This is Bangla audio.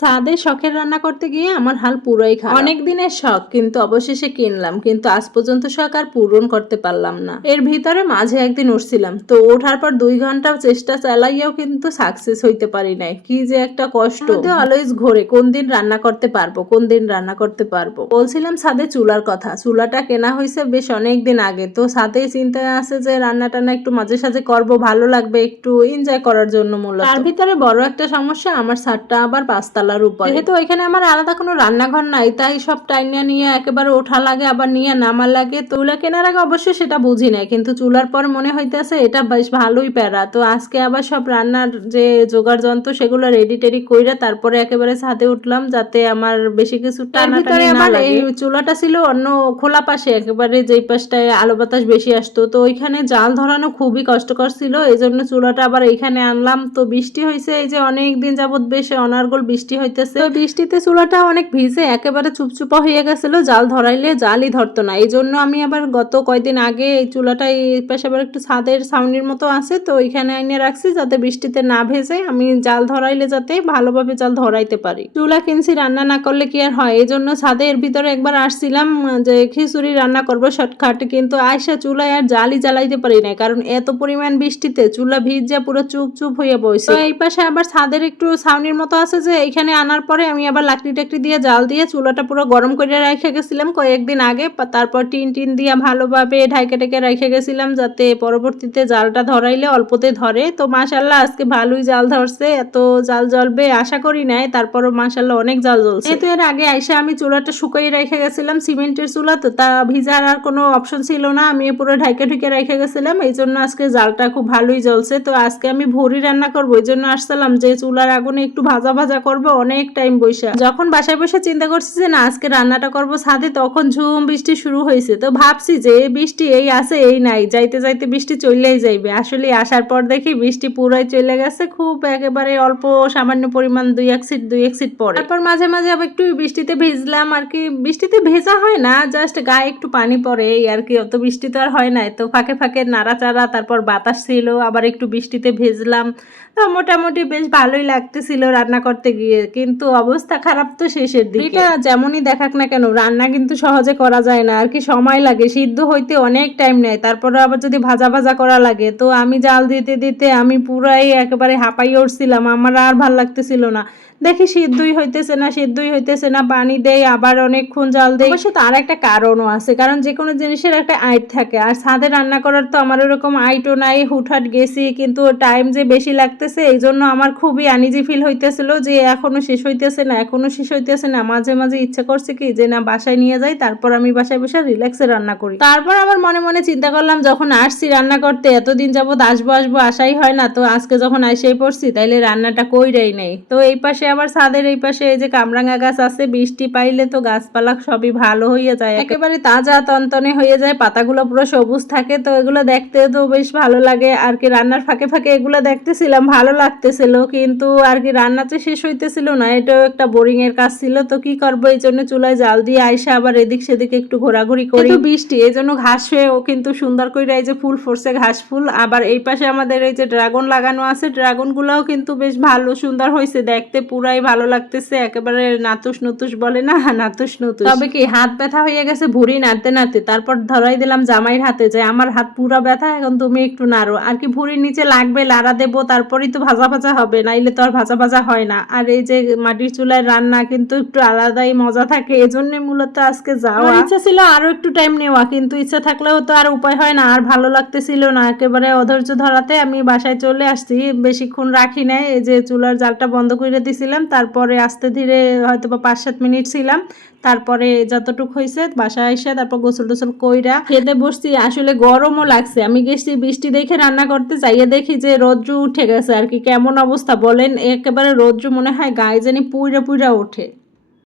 ছাদে শখের রান্না করতে গিয়ে আমার হাল পুরোই খারাপ। অনেক দিনের শখ, কিন্তু অবশেষে কিনলাম, কিন্তু আজ পর্যন্ত শখ আর পূরণ করতে পারলাম না। এর ভিতরে মাঝে একদিন উঠছিলাম, তো ওঠার পর 2 ঘন্টা চেষ্টা চালাইয়াও কিন্তু সাকসেস হইতে পারি নাই। কি যে একটা কষ্ট। অলওয়েজ ঘোরে কোন দিন রান্না করতে পারবো, কোন দিন রান্না করতে পারবো। বলছিলাম ছাদে চুলার কথা, চুলাটা কেনা হয়েছে বেশ অনেক দিন আগে, তো ছাদে চিন্তায় আছে যে রান্না টান্না একটু মাঝে সাঝে করবো, ভালো লাগবে, একটু এনজয় করার জন্য। মূলত তার ভিতরে বড় একটা সমস্যা, আমার ছাদটা আবার 5 তলার উপরে, যেহেতু ওইখানে আমার আলাদা কোনো রান্নাঘর নাই, তাই সব টাইনা নিয়ে একেবারে ওঠা লাগে, আবার নিয়ে নামা লাগে। চুলা কেনার আগে অবশ্যই সেটা বুঝি নাই, কিন্তু চুলার পর মনে হইতেছে এটা বেশ ভালোই প্যারা। তো আজকে আবার সব রান্নার যে জোগাড় যন্ত্র সেগুলো রেডি টেডি কইরা তারপরে একেবারে ছাদে উঠলাম, যাতে আমার বেশি কিছু টানাটানি না লাগে। এই চুলাটা ছিল অন্য খোলা পাশে, একেবারে যেই পাশটায় আলো বাতাস বেশি আসতো, তো ওইখানে জাল ধরানো খুবই কষ্টকর ছিল, এই জন্য চুলাটা আবার এইখানে আনলাম। তো বৃষ্টি হয়েছে, এই যে অনেক দিন যাবত বেশ অনার্গল বৃষ্টি হইতেছে, তো বৃষ্টিতে চুলাটা অনেক ভিজে একেবারে চুপচুপা হয়ে গেছিল, জাল ধরাইলে জালই ধরতো না। এই জন্য আমি আবার গত কয়দিন আগে এই চুলাটা এই পাশে আবার একটু ছাদের ছাউনির মতো আছে, তো ওইখানে এনে রাখছি যাতে বৃষ্টিতে না ভেজে আমি জাল ধরাইলে যাতে ভালোভাবে জাল ধরাইতে পারি। চুলা কিনছি, রান্না না করলে কি আর হয়। এই জন্য ছাদের ভিতরে একবার আসছিলাম যে খিচুড়ি রান্না করবো শর্টকাট, কিন্তু আয়সা চুলায় আর জালই জ্বালাইতে পারি না, কারণ এত পরিমাণ বৃষ্টিতে চুলা ভিজা পুরো চুপ চুপ হয়ে বসে। তো এই পাশে আবার ছাদের একটু ছাউনির মতো আছে, যে এইখানে আনার পরে আমি আবার লাকড়ি টাকড়ি দিয়ে জাল দিয়ে চুলাটা পুরো গরম করে রেখে গেছিলাম কয়েকদিন আগে। তারপর টিন টিন দিয়ে ভালোভাবে ঢাইকে ঢেকে রেখে গেছিলাম, যাতে পরবর্তীতে জালটা ধরাইলে অল্পতে ধরে। তো মাশাল্লাহ আজকে ভালোই জাল ধরছে, এত জাল জ্বলবে আশা করি নাই, তারপরও মাশাল্লাহ অনেক জাল জ্বলছে। যেহেতু এর আগে আইসা আমি চুলাটা শুকিয়ে রেখে গেছিলাম, সিমেন্টের চুলা, তো তা ভিজার আর কোনো অপশন ছিল না, আমি পুরো ঢাইকে ঢুকে রেখে গেছিলাম, এই জন্য আজকে জালটা খুব ভালোই জ্বলছে। তো আজকে আমি ভুরি রান্না করবো, এই জন্য আসছিলাম যে চুলার আগুনে একটু ভাজা ভাজা করবো অনেক টাইম বৈশা। যখন বাসায় বসে চিন্তা করছি যে না আজকে রান্নাটা করবো ছাদে, তখন ঝুম বৃষ্টি শুরু হয়েছে। তো ভাবছি যে এই বৃষ্টি এই আছে এই নাই, যাইতে যাইতে বৃষ্টি চলেই যাইবে। আসলে আসার পর দেখি বৃষ্টি পুরাই চলে গেছে, খুব একেবারে অল্প সামান্য পরিমাণ 2-1 সিট পরে। তারপর মাঝে মাঝে আবার একটু বৃষ্টিতে ভিজলাম আর কি। বৃষ্টিতে ভেজা হয় না, জাস্ট গায়ে একটু পানি পড়ে এই আর কি, অত বৃষ্টি তো আর হয় নাই। তো ফাঁকে ফাঁকে নাড়াচাড়া, তারপর বাতাস ছিল, আবার একটু বৃষ্টিতে ভেজলাম। তো মোটামুটি বেশ ভালোই লাগতেছিল রান্না করতে গিয়ে, কিন্তু অবস্থা খারাপ তো শেষের দিকে। যেমনই দেখাক না কেন রান্না কিন্তু সহজে করা যায় না আর কি, সময় লাগে, সিদ্ধ হইতে অনেক টাইম নেয়, তারপরে আবার যদি ভাজা ভাজা করা লাগে। তো আমি জাল দিতে দিতে আমি পুরাই একেবারে হাঁপাই উঠছিলাম, আমার আর ভাল লাগতেছিল না। দেখি সিদ্ধই হইতেছে না, পানি দেই, আবার অনেকক্ষণ জাল দেই। অবশ্য তার একটা কারণও আছে, কারণ যে কোনো জিনিসের একটা আইট থাকে, আর ছাদে রান্না করার তো আমার ওরকম আইটও নাই, হুটহাট গেছি, কিন্তু টাইম যে বেশি লাগতেছে এই জন্য আমার খুবই আনইজি ফিল হইতেছিল যে এখনো শেষ হইতেছে না। মাঝে মাঝে ইচ্ছা করছে কি যে না বাসায় নিয়ে যাই, তারপর আমি বাসায় বসে রিল্যাক্সে রান্না করি। তারপর আমার মনে মনে চিন্তা করলাম, যখন আসছি রান্না করতে, এতদিন যাবত আসবো আসাই হয় না, তো আজকে যখন আইসাই পড়ছি তাইলে রান্নাটা কইরাই নেই। তো এই পাশে আবার ছাদের এই পাশে এই যে কামরাঙা গাছ আছে, বৃষ্টি পাইলে তো গাছপালা সবই ভালো হয়ে যায়, একেবারে তাজা তনতনে হয়ে যায়, পাতাগুলো পুরো সবুজ থাকে। তো এগুলো দেখতে তো বেশ ভালো লাগে আর কি। রান্নার ফাঁকে ফাঁকে এগুলো দেখতেছিলাম, ভালো লাগতেছিল, কিন্তু আর কি রান্নাতে শেষ হইতেছিল না, এটাও একটা বোরিং এর কাজ ছিল। তো কি করবো, এই জন্য চুলায় জাল দিয়ে আইসা আবার এদিক সেদিকে একটু ঘোরাঘুরি করি। বৃষ্টি এই জন্য ঘাস হয়েও কিন্তু সুন্দর করে এই যে ফুল ফুটছে, ঘাস ফুল। আবার এই পাশে আমাদের এই যে ড্রাগন লাগানো আছে, ড্রাগন গুলাও কিন্তু বেশ ভালো সুন্দর হয়েছে দেখতে, পুরাই ভালো লাগতেছে, একেবারে নাতুস নুতুস বলে না, নাতুস নুতুস। তবে কি হাত ব্যথা হয়ে গেছে ভুঁড়ি নাড়তে নাড়তে, তারপর ধরাই দিলাম জামাইয়ের হাতে যে আমার হাত পুরা ব্যথা, এখন তুমি একটু নাড়ো আর কি, ভুঁড়ির নিচে লাগবে, লাড়া দেবো, তারপরেই তো ভাজা ভাজা হবে, নাইলে তো আর ভাজা ভাজা হয় না। আর এই যে মাটির চুলায় রান্না কিন্তু একটু আলাদাই মজা থাকে, এজন্য মূলত আজকে যাওয়া। ইচ্ছা ছিল আরো একটু টাইম নেওয়া, কিন্তু ইচ্ছা থাকলেও তো আর উপায় হয় না, আর ভালো লাগতেছিল না, একেবারে অধৈর্য ধরাতে আমি বাসায় চলে আসছি। বেশিক্ষণ রাখি নাই, এই যে চুলার জালটা বন্ধ করে দিছিলাম, তারপরে আস্তে ধীরে হয়তো বা 5-7 মিনিট ছিলাম, তারপরে যতটুক হয়েছে বাসায় এসে তারপর গোসল টোসল কইরা খেতে বসছি। আসলে গরমও লাগছে, আমি গেছি বৃষ্টি দেখে রান্না করতে, যাইয়ে দেখি যে রৌদ্র উঠে গেছে আর কি। কেমন অবস্থা বলেন, একেবারে রৌদ্র মনে হয় গায়ে জানি পুইরা পুইরা ওঠে।